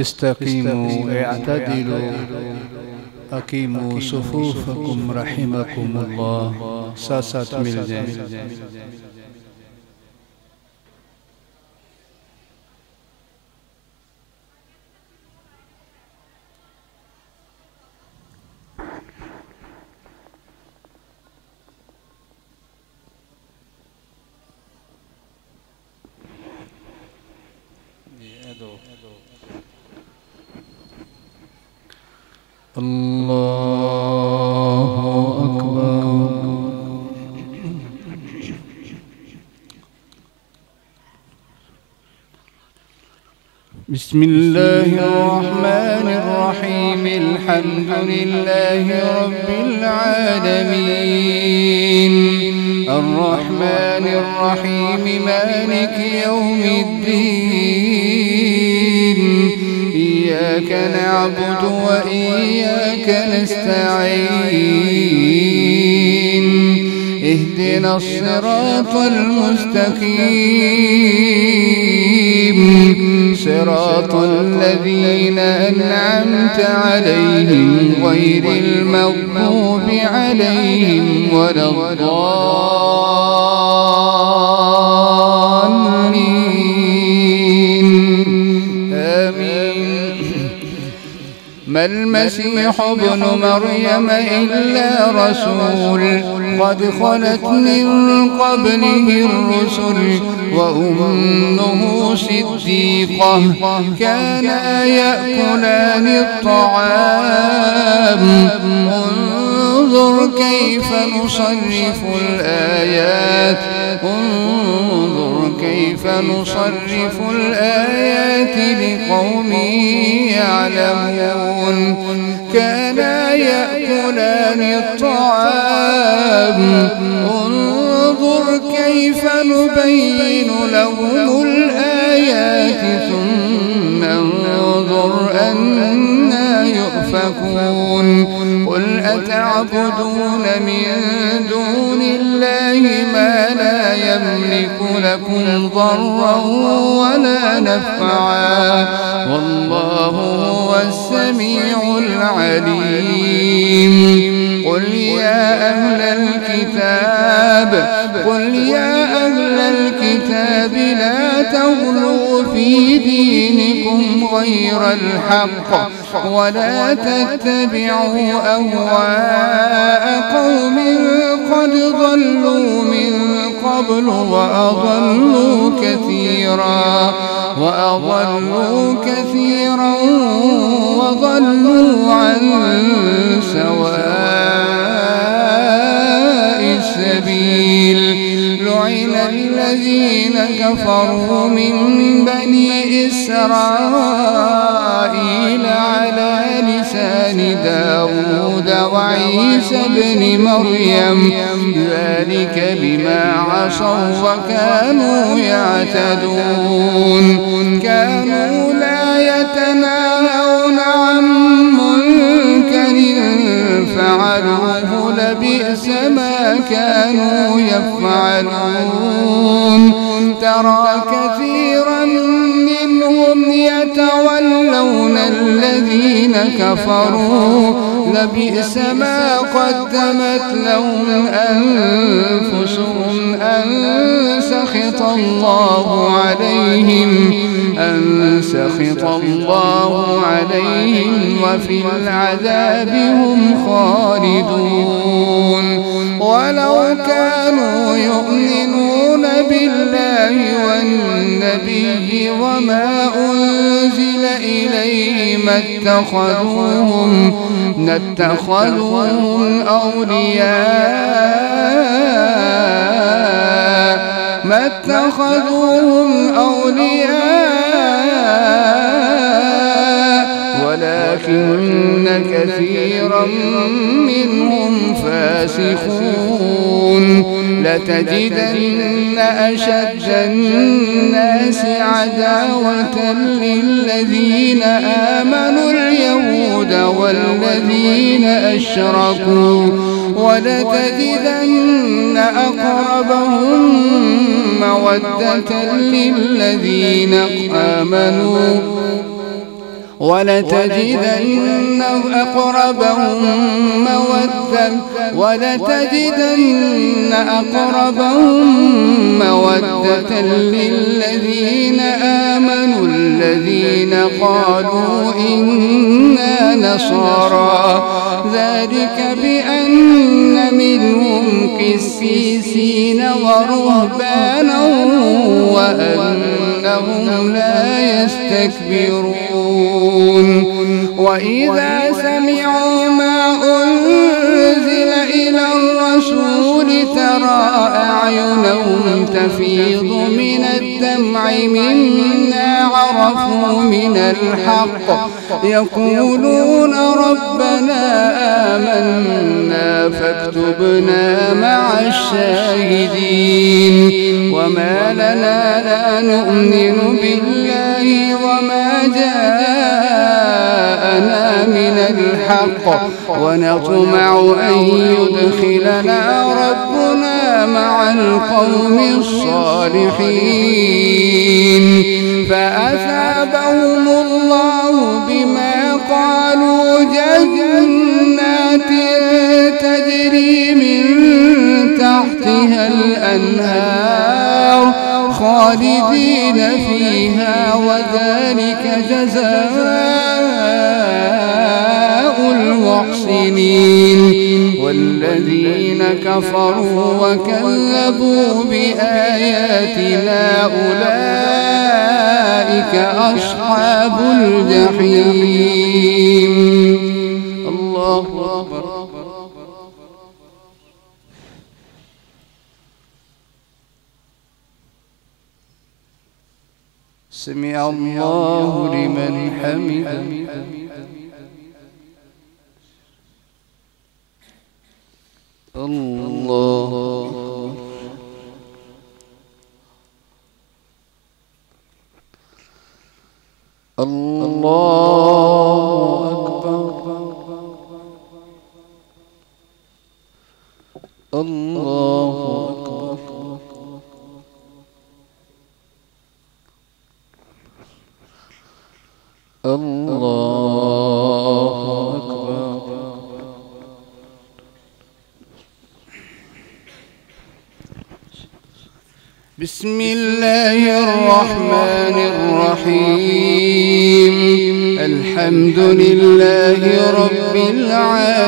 استقيموا اعتدلوا अकीमू सुफूफकुम रहिमकुमुल्लाह। साथ साथ मिल जाए। अल्लाहु अकबर। बिस्मिल्लाहिर्रहमानिर्रहीम। अल्हम्दुलिल्लाहि रब्बिल आलमीन अर्रहमानिर्रहीम मालिकि यौमिद्दीन। इय्याका नअबुदु व इय्याका नस्तईन। इहदिनस सिरातल मुस्तकीम صراط الذين أنعمت عليهم غير المغضوب عليهم ولا الضالين آمين. ما المسيح ابن مريم إلا رسول قد خلت من قبله الرسل وأمه صديقة كانا يأكلان الطعام. انظر كيف نصرف الآيات انظر كيف نصرف الآيات لقوم يعلمون. كانا يأكلان الطعام انظر كيف نبين لهم الآيات ثم انظر أنا يؤفكون. قل أتعبدون من دون الله ما لا يملك لكم ضرا ولا نفعا والله هو السميع العليم. قل يا أهل الكتاب لا تغلوا في دينكم غير الحق ولا تتبعوا أهواء قوم قد ضلوا من قبل وأضلوا كثيرا وضلوا عن سواء السبيل. لعن الذين كفروا من بني إسرائيل على لسان داود وعيسى بن مريم ذلك بما عصوا وكانوا يعتدون. كانوا لا يتناهون عن منكر فعلوه لبئس ما كانوا يفعلون. ترى كثيرا منهم يتولون الذين كفروا لبئس ما قدمت لهم أنفسهم أن سخط الله عليهم وفي العذاب هم خالدون. ولو كانوا يؤمنون بالله والنبي وما أنزل إليه ما اتخذوهم أولياء ولكن كثيرا منهم فاسقون. لتجدن أشد الناس عداوة للذين آمنوا اليهود والذين أشركوا ولتجدن أقربهم مودة للذين آمنوا ولتجدن أقربهم مودة للذين آمنوا الذين قالوا إنا نصارى ذلك بأن منهم قسيسين ورهبانا وأنهم لا يستكبرون وإذا سمعوا ما أنزل إلى الرسول ترى أعينهم تفيض من الدمع مما عرفوا من الحق يقولون ربنا آمنا فاكتبنا مع الشاهدين وما لنا لا نؤمن بالله وما جاءنا من الحق ونطمع أن يدخلنا ربنا مع القوم الصالحين فأثابهم الله بما قالوا جنات تجري من تحتها الأنهار خالدين فيها وذلك جزاء المحسنين والذين كفروا وكذبوا بآياتنا أولئك أصحاب الجحيم. الله أكبر. سمع الله لمن حمده. الله الله أكبر. الله أكبر. الله أكبر. بسم الله الرحمن الرحيم الحمد لله رب العالمين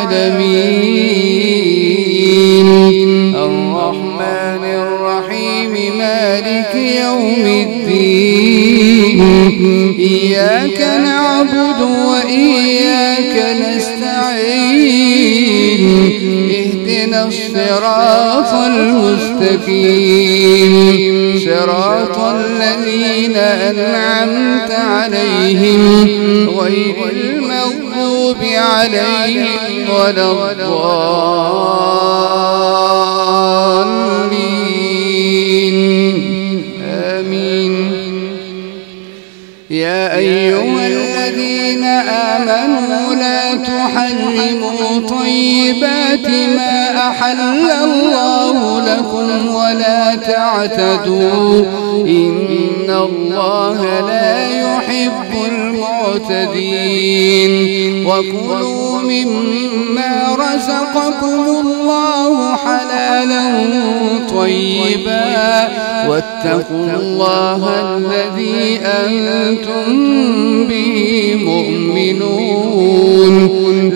الرحمن الرحيم مالك يوم الدين إياك نعبد وإياك نستعين اهدنا الصراط المستقيم صراط الذين أنعمت عليهم غير المغضوب عليهم ولا الضالين آمين. يا أيها الذين آمنوا لا تحرموا طيبات ما أحل الله لكم ولا تعتدوا إن الله لا يحب المعتدين وكلوا مما رزقكم الله حلالا طيبا واتقوا الله الذي أنتم به مؤمنون.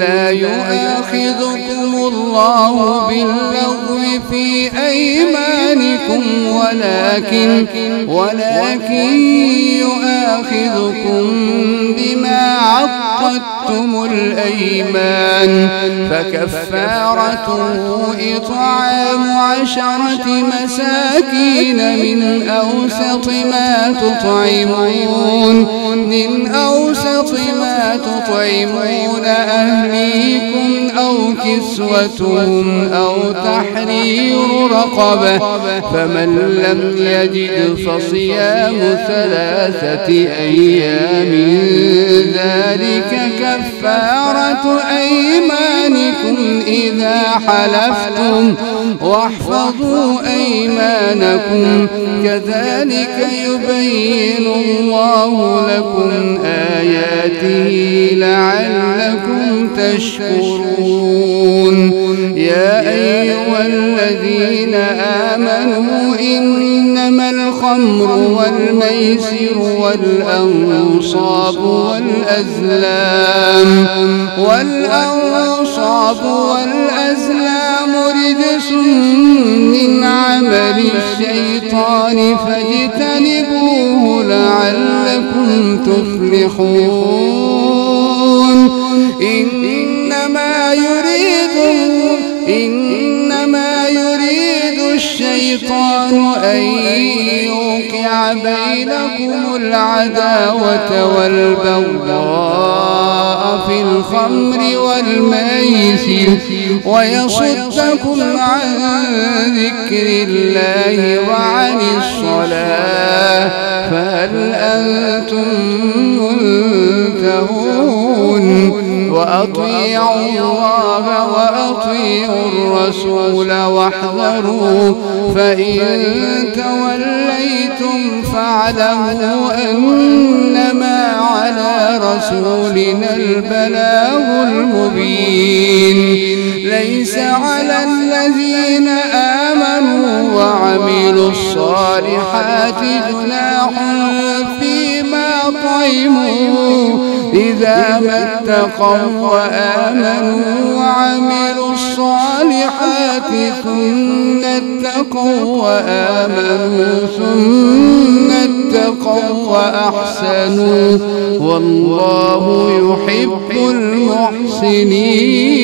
لا يؤاخذكم الله باللغو في أيمانكم ولكن يؤاخذكم بما عقدتم الأيمان فكفارته إطعام 10 مساكين من أوسط ما تطعمون أهليكم أو كسوتهم أو تحرير رقبة فمن لم يجد فصيام 3 أيام ذلك كفارة أيمانكم إذا حلفتم واحفظوا أيمانكم كذلك يبين الله لكم آياته آياته لعلكم تشكرون. يا أيها الذين آمنوا إنما الخمر والميسر والأنصاب والأزلام رجس من عمل الشيطان فاجتنبوه لعلكم تفلحون. إنما يريد الشيطان أن يوقع بينكم العداوة والبغضاء في الخمر والميسر ويصدكم عن ذكر الله وعن الصلاة فهل أنتم منتهون. وأطيعوا الله وأطيعوا الرسول واحذروا فإن توليتم فاعلموا أنما على رسولنا البلاغ المبين. ليس على الذين آمنوا وعملوا الصالحات جناح فيما طعموا إذا ما اتقوا وآمنوا وعملوا الصالحات ثم اتقوا وآمنوا ثم اتقوا وأحسنوا والله يحب المحسنين.